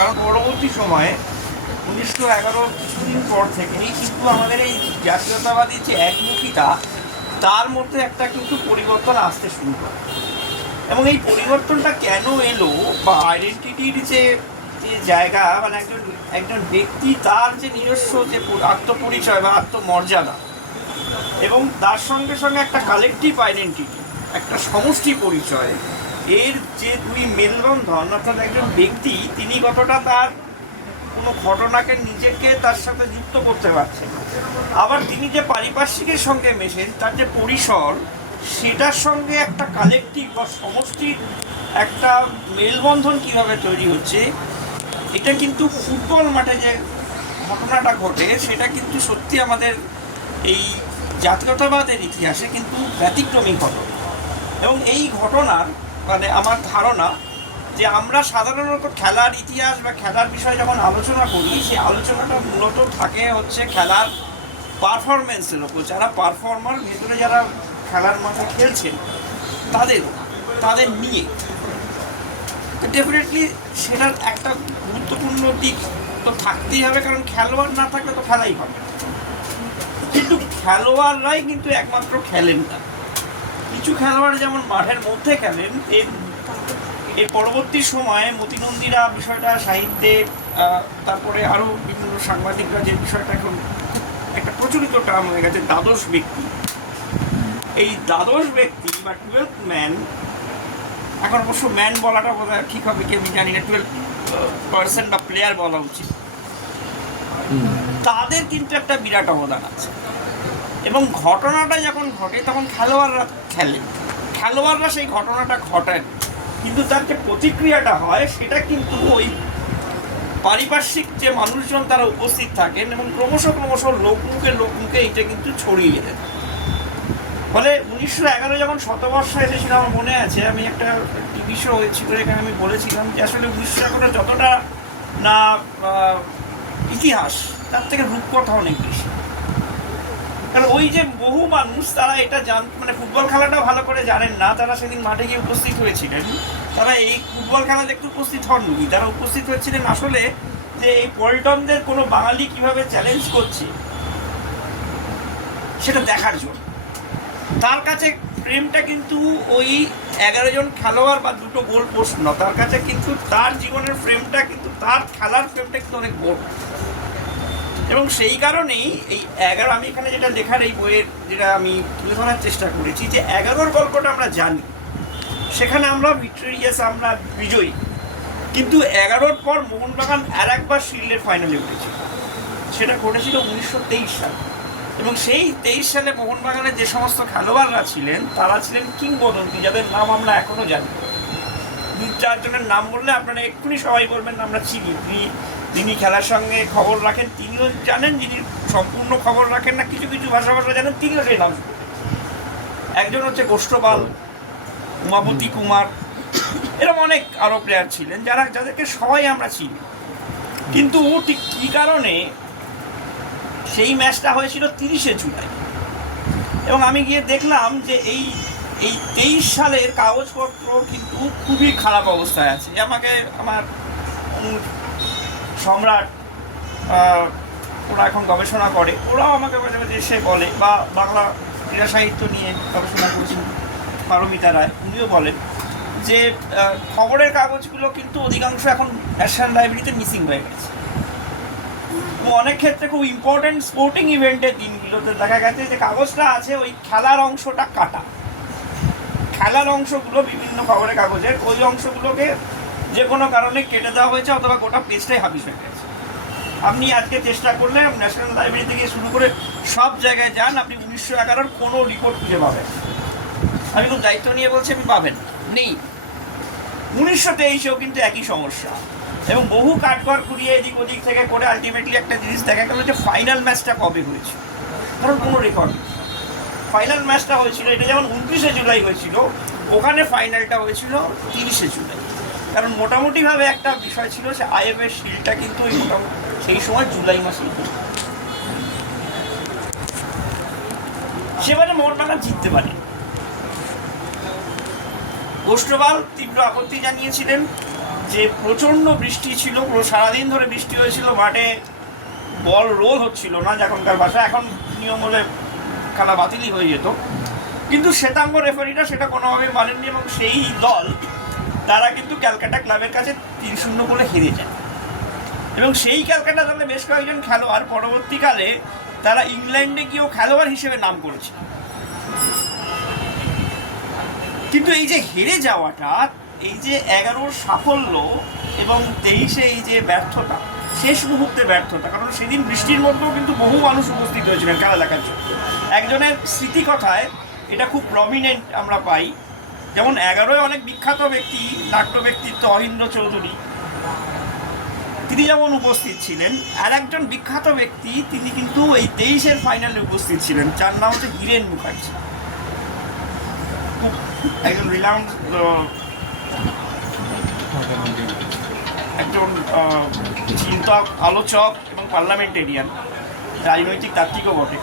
কারণ পরবর্তী সময়ে 1911 কিছুদিন পর থেকেই কিন্তু আমাদের এই জাতীয়তাবাদী যে একমুখিতা তার মধ্যে একটা কিন্তু পরিবর্তন আসতে শুরু করে। এবং এই পরিবর্তনটা কেন এলো, বা আইডেন্টিটির যে জায়গা, মানে একজন ব্যক্তি তার যে নিজস্ব যে আত্মপরিচয় বা আত্মমর্যাদা, এবং তার সঙ্গে সঙ্গে একটা কালেকটিভ আইডেন্টিটি, একটা সমষ্টি পরিচয়, এর যে দুই মেলবন্ধন, অর্থাৎ একজন ব্যক্তি তিনি কতটা তার কোনো ঘটনাকে নিজেকে তার সাথে যুক্ত করতে পারছেন, আবার তিনি যে পারিপার্শ্বিকের সঙ্গে মেশেন তার যে পরিসর, সেটার সঙ্গে একটা কালেকটিভ বা সমষ্টির একটা মেলবন্ধন কিভাবে তৈরি হচ্ছে, এটা কিন্তু ফুটবল মাঠে যে ঘটনাটা ঘটে সেটা কিন্তু সত্যি আমাদের এই জাতীয়তাবাদের ইতিহাসে কিন্তু ব্যতিক্রমী ঘটনা। এবং এই ঘটনার মানে আমার ধারণা যে আমরা সাধারণত খেলার ইতিহাস বা খেলার বিষয়ে যখন আলোচনা করি, সেই আলোচনাটা মূলত থাকে হচ্ছে খেলার পারফরমেন্সের ওপর। যারা পারফর্মার, ভেতরে যারা খেলার মাঠে খেলছেন তাদের নিয়ে ডেফিনেটলি সেটার একটা গুরুত্বপূর্ণ দিক তো থাকতেই হবে, কারণ খেলোয়াড় না থাকলে তো খেলাই হবে। কিন্তু খেলোয়াড়রাই কিন্তু একমাত্র খেলেন না, কিছু খেলোয়াড় যেমন মাঠের মধ্যে খেলেন। এর পরবর্তী সময়ে মতিনন্দীরা বিষয়টা সাহিত্যে, তারপরে আরও বিভিন্ন সাংবাদিকরা যে বিষয়টা এখন একটা প্রচলিত টার্ম হয়ে গেছে দ্বাদশ ব্যক্তি, এই দ্বাদশ ব্যক্তি বা 12th ম্যান, এখন অবশ্য ম্যান বলাটা বোধ হয় ঠিক হবে কি আমি জানি না, 12% বা প্লেয়ার বলা উচিত, তাদের কিন্তু একটা বিরাট অবদান আছে। এবং ঘটনাটা যখন ঘটে তখন খেলোয়াড়রা খেলেন, খেলোয়াড়রা সেই ঘটনাটা ঘটান, কিন্তু তার যে প্রতিক্রিয়াটা হয় সেটা কিন্তু ওই পারিপার্শ্বিক যে মানুষজন তারা উপস্থিত থাকেন এবং ক্রমশ লোকমুখে এইটা কিন্তু ছড়িয়ে দেন। ফলে 1911 যখন শতবর্ষ এসেছিল, আমার মনে আছে আমি একটা টিভি শো হয়েছিল, এখানে আমি বলেছিলাম যে আসলে 1911 যতটা না ইতিহাস, তার থেকে রূপকথা অনেক বেশি। কারণ ওই যে বহু মানুষ তারা এটা মানে ফুটবল খেলাটা ভালো করে জানেন না, তারা সেদিন মাঠে গিয়ে উপস্থিত হয়েছিলেন, তারা এই ফুটবল খেলা দেখতে উপস্থিত হননি, তারা উপস্থিত হয়েছিলেন আসলে যে এই পল্টনদের কোনো বাঙালি কিভাবে চ্যালেঞ্জ করছে সেটা দেখার জন্য। তার কাছে প্রেমটা কিন্তু ওই 11 জন খেলোয়াড় বা দুটো গোল পোস্ট না, তার কাছে কিন্তু তার জীবনের ফ্রেমটা কিন্তু তার খেলার ফ্রেমটা কিন্তু অনেক বড়। এবং সেই কারণেই এই 11, আমি এখানে যেটা লেখার এই বইয়ের যেটা আমি তুলে ধরার চেষ্টা করেছি, যে 11 গল্পটা আমরা জানি, সেখানে আমরা ভিক্টোরিয়াস, আমরা বিজয়ী, কিন্তু 11-র পর মোহনবাগান আর একবার শিল্ডের ফাইনালে উঠেছিল, সেটা ঘটেছিল 1923 সালে। এবং সেই 23 সালে মোহনবাগানের যে সমস্ত খেলোয়াড়রা ছিলেন তারা ছিলেন কিংবদন্তি, যাদের নাম আমরা এখনও জানি। 2-4 জনের নাম বললে আপনারা এক্ষুনি সবাই বলবেন আমরা চিনি, যিনি খেলার সঙ্গে খবর রাখেন তিনিও জানেন, যিনি সম্পূর্ণ খবর রাখেন না কিছু কিছু ভাষা জানেন তিনিও সেই নাম। একজন হচ্ছে গোষ্ঠপাল, উমাপতি কুমার, এরকম অনেক আরও প্লেয়ার ছিলেন যাদেরকে সবাই আমরা চিনি। কিন্তু ঠিক কী কারণে সেই ম্যাচটা হয়েছিল 30শে জুলাই, এবং আমি গিয়ে দেখলাম যে এই 23 সালের কাগজপত্র কিন্তু খুবই খারাপ অবস্থায় আছে। আমাকে আমার সম্রাট, ওরা এখন গবেষণা করে, ওরাও আমাকে মাঝে মাঝে এসে বলে, বা বাংলা ক্রীড়া সাহিত্য নিয়ে গবেষণা করেছেন পারমিতা রায়, উনিও বলেন যে খবরের কাগজগুলো কিন্তু অধিকাংশ এখন ন্যাশনাল লাইব্রেরিতে মিসিং হয়ে গেছে। অনেক ক্ষেত্রে খুব ইম্পর্টেন্ট স্পোর্টিং ইভেন্টের দিনগুলোতে দেখা গেছে যে কাগজটা আছে ওই খেলার অংশটা কাটা, খেলার অংশগুলো বিভিন্ন খবরের কাগজের ওই অংশগুলোকে যে কোনো কারণে কেটে দেওয়া হয়েছে, অথবা গোটা পেজটাই হাবিস হয়ে গেছে। আপনি আজকে চেষ্টা করলে ন্যাশনাল লাইব্রেরি থেকে শুরু করে সব জায়গায় যান, আপনি 1911-র কোনো রিপোর্ট খুঁজে পাবেন। আমি খুব দায়িত্ব নিয়ে বলছি, আপনি পাবেন নেই। 1923-এও কিন্তু একই সমস্যা, এবং বহু কাঠগড় খুঁড়িয়ে এদিক ওদিক থেকে করে আলটিমেটলি একটা জিনিস দেখা গেল যে ফাইনাল ম্যাচটা কবে হয়েছিল, কারণ কোনো রেকর্ড। ফাইনাল ম্যাচটা হয়েছিল, এটা যেমন 29শে জুলাই হয়েছিল, ওখানে ফাইনালটা হয়েছিল 30শে জুলাই। কারণ মোটামুটিভাবে একটা বিষয় ছিল, সে আইএফএ শিল্ডটা কিন্তু ওই মোটামুটি সেই সময় জুলাই মাসে, সেবারে মোহনবাগান জিততে পারে। গোষ্ঠপাল তীব্র আপত্তি জানিয়েছিলেন, যে প্রচণ্ড বৃষ্টি ছিল, পুরো সারাদিন ধরে বৃষ্টি হয়েছিল, মাঠে বল রোল হচ্ছিল না যখনকার ভাষা, এখন নিয়ম হলে খেলা বাতিলই হয়ে যেত, কিন্তু শ্বেতাঙ্গ রেফারিটা সেটা কোনোভাবেই মানেননি এবং সেই দল তারা কিন্তু ক্যালকাটা ক্লাবের কাছে 3-0 করে হেরে যায়। এবং সেই ক্যালকাটা দলে বেশ কয়েকজন খেলোয়াড় পরবর্তীকালে তারা ইংল্যান্ডে গিয়েও খেলোয়াড় হিসেবে নাম করেছে। কিন্তু এই যে হেরে যাওয়াটা, এই যে 11 সাফল্য এবং 23 এই যে ব্যর্থতা, শেষ মুহূর্তে ব্যর্থতা, কারণ সেদিন বৃষ্টির মধ্যেও কিন্তু বহু মানুষ উপস্থিত হয়েছিলেন খেলা দেখার জন্য। একজনের স্মৃতিকথায় এটা খুব প্রমিনেন্ট আমরা পাই, যেমন 11 অনেক বিখ্যাত ব্যক্তি, নাট্য ব্যক্তিত্ব অহিন্দ্র চৌধুরী, তিনি যেমন উপস্থিত ছিলেন, আর একজন বিখ্যাত ব্যক্তি তিনি কিন্তু এই 23 ফাইনালে উপস্থিত ছিলেন, যার নাম হচ্ছে হীরেন মুখার্জি, একজন রিনাউন্ড একজন চিন্তক, আলোচক এবং পার্লামেন্টেরিয়ান, রাজনৈতিক তাত্ত্বিকও বটে।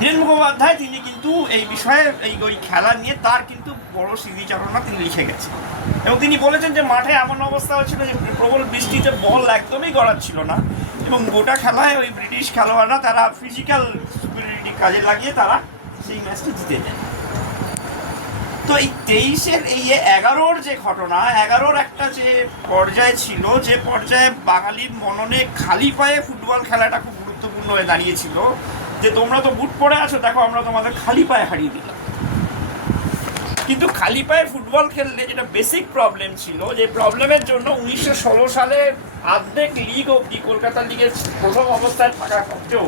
হীরেন মুখোপাধ্যায় তিনি কিন্তু এই বিষয়ে ওই খেলা নিয়ে তার কিন্তু বড় স্মৃতিচারণা তিনি লিখে গেছেন এবং তিনি বলেছেন যে মাঠে এমন অবস্থা হচ্ছিল যে প্রবল বৃষ্টিতে বল একদমই গড়াচ্ছিল না এবং গোটা খেলায় ওই ব্রিটিশ খেলোয়াড়রা তারা ফিজিক্যাল সুপিরিয়রিটি কাজে লাগিয়ে তারা সেই ম্যাচটি জিতে নেয়। তো এই 23 এই 11 যে ঘটনা, 11 একটা যে পর্যায়ে ছিল, যে পর্যায়ে বাঙালির মননে খালি পায়ে ফুটবল খেলাটা খুব গুরুত্বপূর্ণ হয়ে দাঁড়িয়েছিল, যে তোমরা তো বুট পরে আছো, দেখো আমরা তোমাদের খালি পায়ে হারিয়ে দিলাম। কিন্তু খালি পায়ে ফুটবল খেললে যেটা বেসিক প্রবলেম ছিল, যে প্রবলেমের জন্য 1916 সালে অর্ধেক লিগ অবধি কলকাতা লিগের প্রথম অবস্থায় থাকা সত্ত্বেও